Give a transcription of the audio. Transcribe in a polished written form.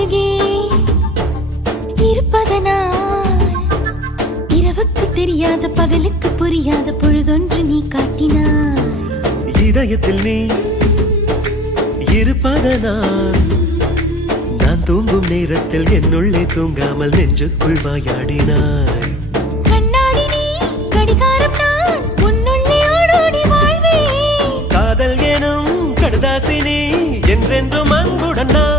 அருகே இருப்பதனால் இரவுக்கு தெரியாத பகலுக்கு புரியாத பொழுதொன்று நீ காட்டினாய். இதயத்தில் நீ இருப்பதனால் நான் தூங்கும் நேரத்தில் என்னுள்ளே தூங்காமல் நெஞ்சுக்குள் வாயாடினாய். கண்ணாடி நீ கடிகாரம் நான் உன்னுள்ளே ஓடோடி வாழ்வேன். காதல் எனும் கடுதாசி நீ என்றென்றும் அன்புடன் நான்